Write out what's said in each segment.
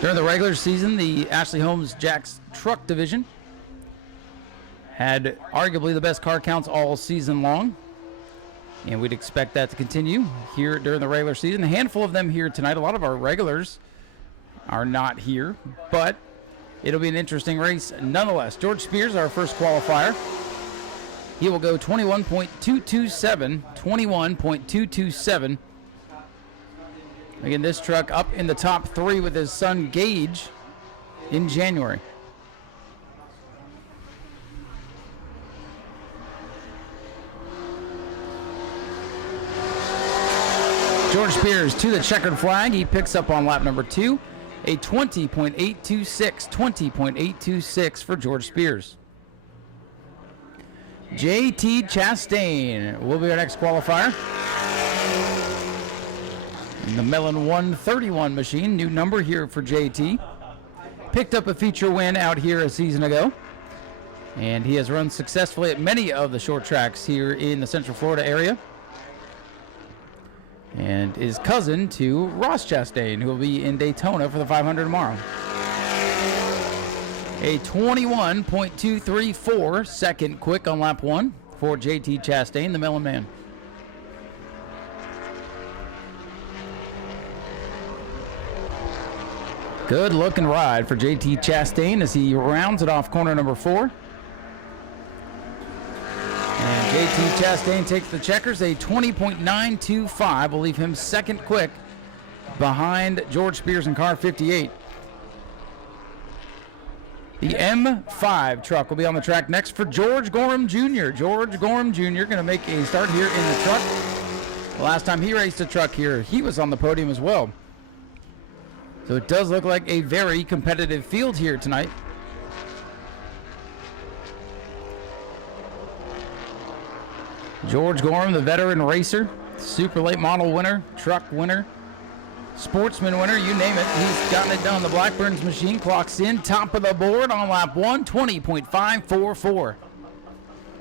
During the regular season, the Ashley Holmes Jacks truck division had arguably the best car counts all season long, and we'd expect that to continue here during the regular season. A handful of them here tonight. A lot of our regulars are not here, but it'll be an interesting race nonetheless. George Spears, our first qualifier. He will go 21.227, 21.227. Again, this truck up in the top 3 with his son Gage in January. George Spears to the checkered flag. He picks up on lap number 2, a 20.826, 20.826 for George Spears. JT Chastain will be our next qualifier. In the Mellon 131 machine, new number here for JT. Picked up a feature win out here a season ago, and he has run successfully at many of the short tracks here in the Central Florida area, and is cousin to Ross Chastain, who will be in Daytona for the 500 tomorrow. A 21.234 second quick on lap 1 for JT Chastain, the Mellon man. Good looking ride for JT Chastain as he rounds it off corner number 4. And JT Chastain takes the checkers, a 20.925 will leave him second quick behind George Spears in car 58. The M5 truck will be on the track next for George Gorham Jr. George Gorham Jr. going to make a start here in the truck. The last time he raced a truck here, he was on the podium as well. So it does look like a very competitive field here tonight. George Gorham, the veteran racer, super late model winner, truck winner, sportsman winner, you name it. He's gotten it done. The Blackburns machine clocks in top of the board on lap 1, 20.544.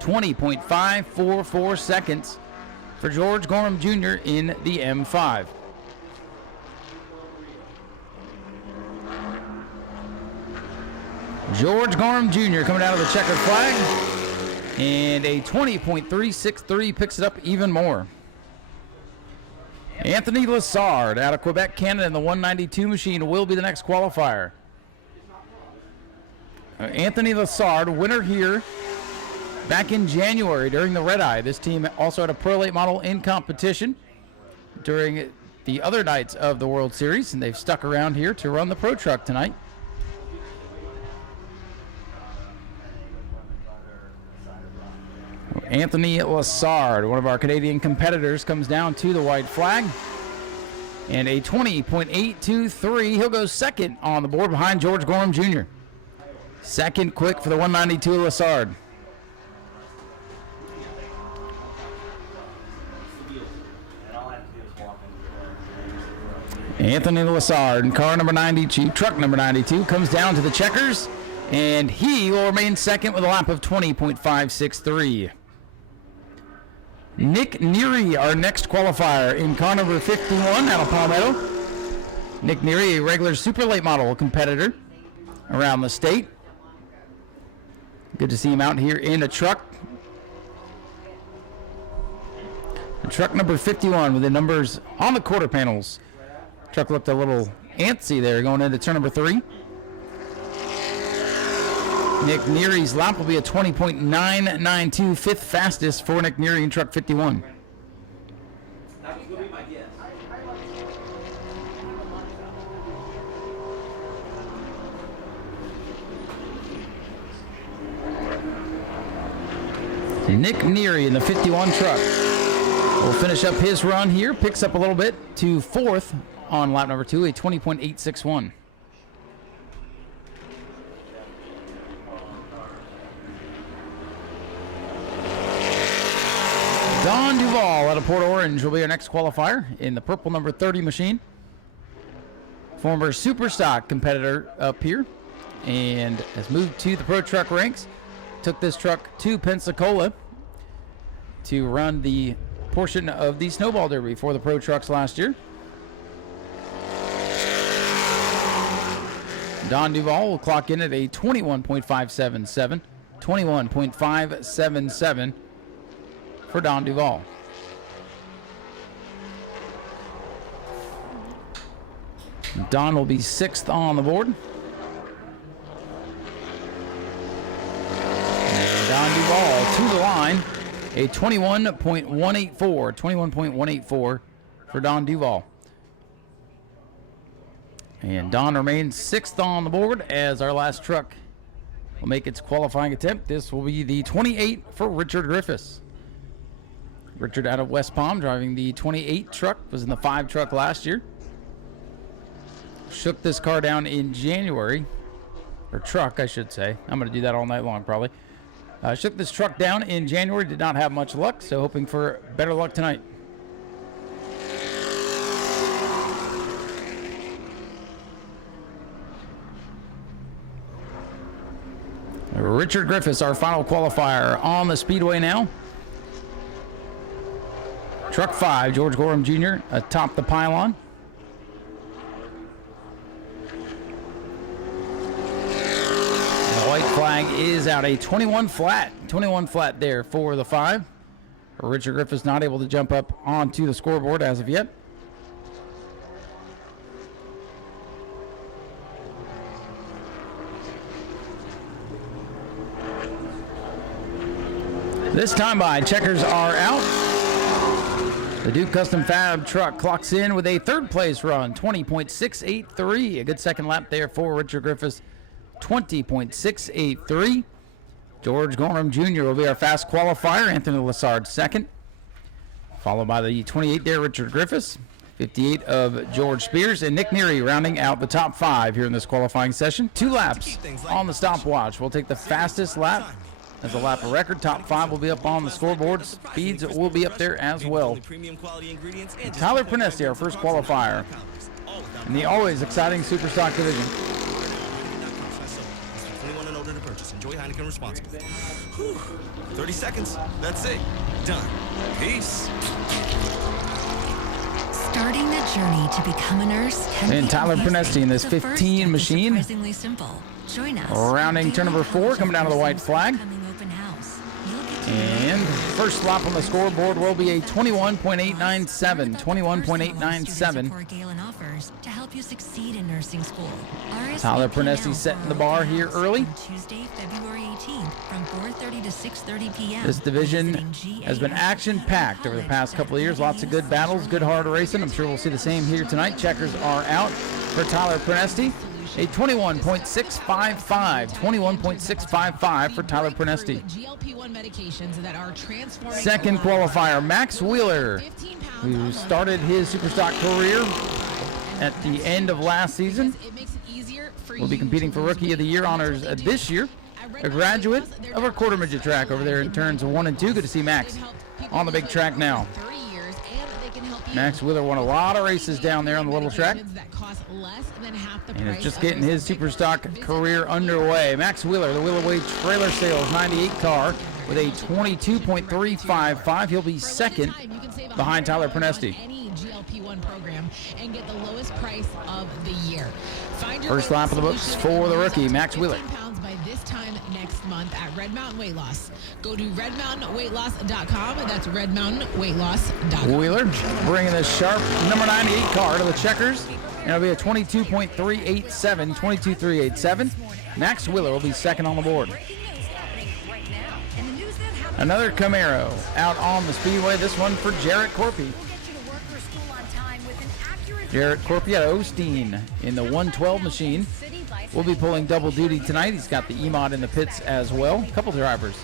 20.544 seconds for George Gorham Jr. in the M5. George Gorham Jr. coming out of the checkered flag, and a 20.363 picks it up even more. Anthony Lassard out of Quebec, Canada in the 192 machine will be the next qualifier. Anthony Lassard, winner here back in January during the Red Eye. This team also had a Pro Late model in competition during the other nights of the World Series, and they've stuck around here to run the Pro Truck tonight. Anthony Lassard, one of our Canadian competitors, comes down to the white flag. And a 20.823. He'll go second on the board behind George Gorham Jr. Second quick for the 192 Lassard. Anthony Lassard in car number 92, truck number 92, comes down to the checkers. And he will remain second with a lap of 20.563. Nick Neary, our next qualifier in car number 51 out of Palmetto. Nick Neary, a regular super late model competitor around the state. Good to see him out here in a truck. Truck number 51 with the numbers on the quarter panels. Truck looked a little antsy there going into turn number 3. Nick Neary's lap will be a 20.992, fifth fastest for Nick Neary in truck 51. Nick Neary in the 51 truck will finish up his run here, picks up a little bit to fourth on lap number 2, a 20.861. Don Duvall out of Port Orange will be our next qualifier in the purple number 30 machine. Former super stock competitor up here and has moved to the Pro Truck ranks. Took this truck to Pensacola to run the portion of the Snowball Derby for the Pro Trucks last year. Don Duval will clock in at a 21.577. 21.577 for Don Duval. Don will be 6th on the board. And Don Duval to the line, a 21.184. 21.184 for Don Duval. And Don remains 6th on the board as our last truck will make its qualifying attempt. This will be the 28 for Richard Griffiths. Richard out of West Palm driving the 28 truck, was in the 5 truck last year. Shook this car down in January, or truck I should say. I'm going to do that all night long probably. Shook this truck down in January, did not have much luck, so hoping for better luck tonight. Richard Griffiths, our final qualifier on the Speedway now. Truck 5, George Gorham Jr. atop the pylon. The white flag is out, a 21 flat. 21 flat there for the 5. Richard Griffiths not able to jump up onto the scoreboard as of yet. This time by, checkers are out. The Duke Custom Fab truck clocks in with a 3rd place run, 20.683. A good second lap there for Richard Griffiths, 20.683. George Gorham Jr. will be our fast qualifier. Anthony Lassard 2nd. Followed by the 28 there, Richard Griffiths. 58 of George Spears. And Nick Neary rounding out the top 5 here in this qualifying session. 2 laps on the stopwatch. We'll take the fastest lap as a lap record. Top 5 will be up on the scoreboard. Speeds will be up there as well. And Tyler Prenesti, our first qualifier in the always exciting Superstock division. 21 and older to purchase. Enjoy Heineken responsibly. 30 seconds. That's it. Done. Peace. Starting the journey to become a nurse can and be Tyler easy. Prenesti in this The first 15 step is machine. surprisingly simple. Join us. Rounding turn number 4, coming down to the white flag. Upcoming open house. You'll get to And first lap on the scoreboard will be a 21.897. 21.897. Support Galen offers to help you succeed in nursing school. Tyler RSVP Prenesti now setting for the our bar open here house early. on Tuesday, February 18th from 4:30 to 6:30 p.m. This division Visiting has been action-packed over the past couple of years. Lots of good battles, good hard racing. I'm sure we'll see the same here tonight. Checkers are out for Tyler Prenesti. A 21.655. 21.655 for Tyler Prenesti. GLP-1 medications that are transforming. Second qualifier, Max Wheeler, who started his Superstock career at the end of last season. It makes it easier for Will be you competing to for lose Rookie of the weight. Year honors this year. A graduate of our quarter midget track over there in turns 1 and 2. Good to see Max on the big track now. 30 years, and they can help you Max Wheeler won a lot of races down there on the little track, that cost less than half the and is price just of getting those his big Superstock brands. career underway. Max Wheeler, the Wheelaway Trailer Sales 98 car with a 22.355. He'll be second behind Tyler Prenesti. Any GLP-1 program and get the lowest price of the year. Find your First lap of the books solution for and the lose rookie, up to Max Wheeler. 15 pounds by this time next month at Red Mountain Weight Loss. Go to redmountainweightloss.com. That's redmountainweightloss.com. Wheeler bringing the sharp number 98 car to the checkers, and it'll be a 22.387. 22.387. Max Wheeler will be second on the board. Another Camaro out on the Speedway, this one for Jarrett Corpy. Jarrett Corpy out of Osteen in the 112 machine. Will be pulling double duty tonight. He's got the E-Mod in the pits as well. A couple drivers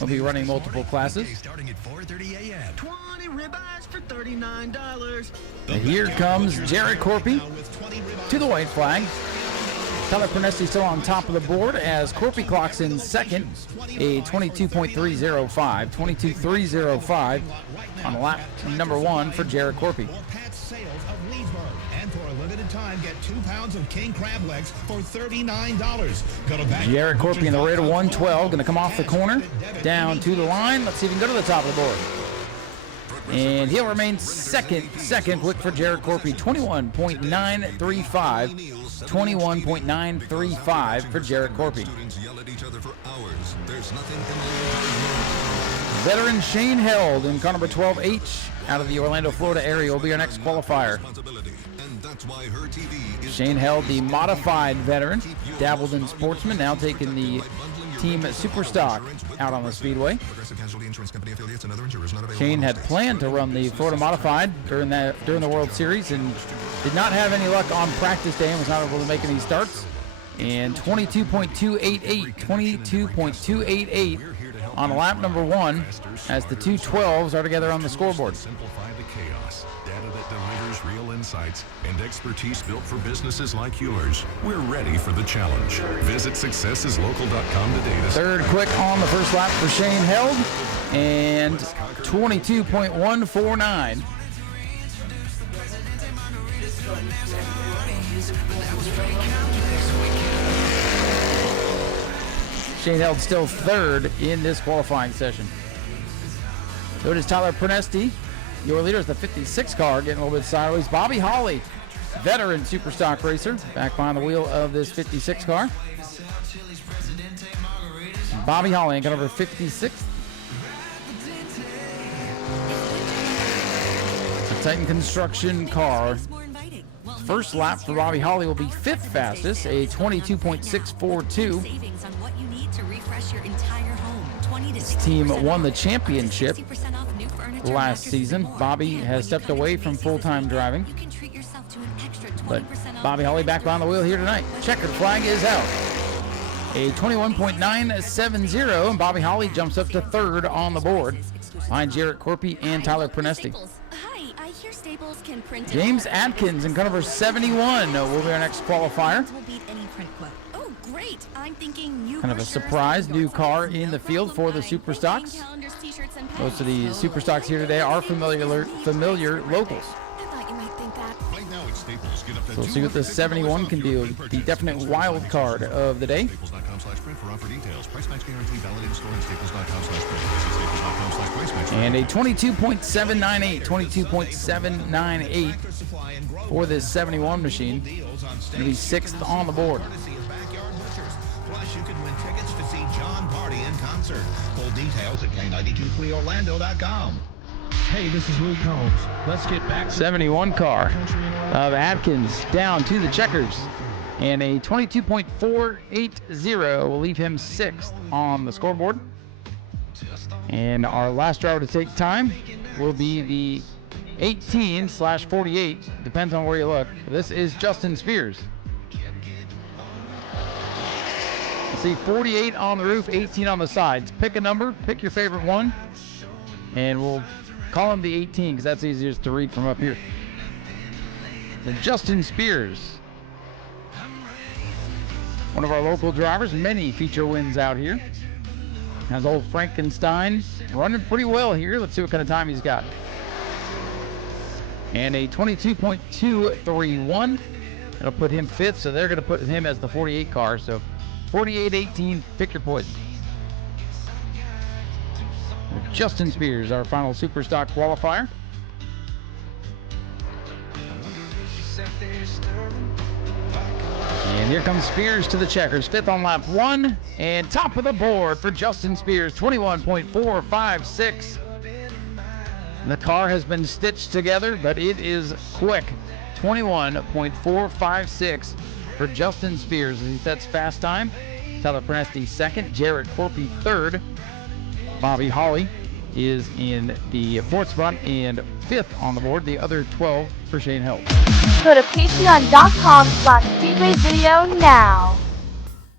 will be running multiple classes. Starting at 4:30 a.m. 20 ribeyes for $39. And here comes Jarrett Corpy to the white flag. Tyler Prenesti still on top of the board as Corpy clocks in second, a 22.305. 22.305 on lap number 1 for Jarrett Corpy. Pat's Sales of Leesburg. And for a limited time, get 2 pounds of king crab legs for $39. Go to back. Jarrett Corpy in the red 112, going to come off the corner, down to the line. Let's see if we can go to the top of the board. And he'll remain second quick for Jared Corpy, 21.935. 21.935 for Jared Corpy. Veteran Shane Held in car number 12H out of the Orlando, Florida area will be our next qualifier. Shane Held, the modified veteran, dabbled in sportsman, now taking the team super stock out on the Speedway. Shane had planned to run the Florida Modified during the World Series and did not have any luck on practice day and was not able to make any starts. And 22.288 on lap number 1 as the two 12s are together on the scoreboard. Simplify the chaos. Data that delivers real insights and expertise built for businesses like yours. We're ready for the challenge. Visit successeslocal.com today to Third quick on the first lap for Shane Held and 22.149. Shane Held still third in this qualifying session. So it is Tyler Pernesti. Your leader is the 56 car, getting a little bit sideways. Bobby Holly, veteran super stock racer, back behind the wheel of this 56 car. Bobby Holly in car number 56. A Titan Construction car. First lap for Bobby Holly will be 5th fastest, a 22.642. This team won the championship last season. Bobby has stepped away from full-time driving, but Bobby Holly back behind the wheel here tonight. Checkered flag is out. A 21.970, and Bobby Holly jumps up to third on the board behind Jarrett Corpy and Tyler Pernesti. James Adkins in car number 71 will be our next qualifier. Kind of a surprise new car in the field for the Super Stocks. Most of the Super Stocks here today are familiar locals. So we'll see what the 71 can do. The definite wild card of the day. And a 22.798, 22.798 for this 71 machine. Going to be 6th on the board. Plus, you can win tickets to see John Party in concert. Full details at K923Orlando.com. Hey, this is Luke Combs. Let's get back to 71 car of Atkins down to the checkers. And a 22.480 will leave him 6th on the scoreboard. And our last driver to take time will be the 18/48. Depends on where you look. This is Justin Spears. See 48 on the roof, 18 on the sides. Pick a number, pick your favorite one, and we'll call him the 18 because that's easiest to read from up here. So Justin Spears, one of our local drivers, many feature wins out here. Has old Frankenstein running pretty well here. Let's see what kind of time he's got. And a 22.231. That'll put him 5th, so they're going to put him as the 48 car. So 48-18, pick your poison. Justin Spears, our final super stock qualifier. And here comes Spears to the checkers, 5th on lap 1, and top of the board for Justin Spears, 21.456. The car has been stitched together, but it is quick, 21.456 for Justin Spears as he sets fast time. Tyler Pernesti 2nd, Jarrett Corpy 3rd. Bobby Holly is in the 4th spot and 5th on the board, the other 12 for Shane Held. Go to patreon.com/Speedway video now.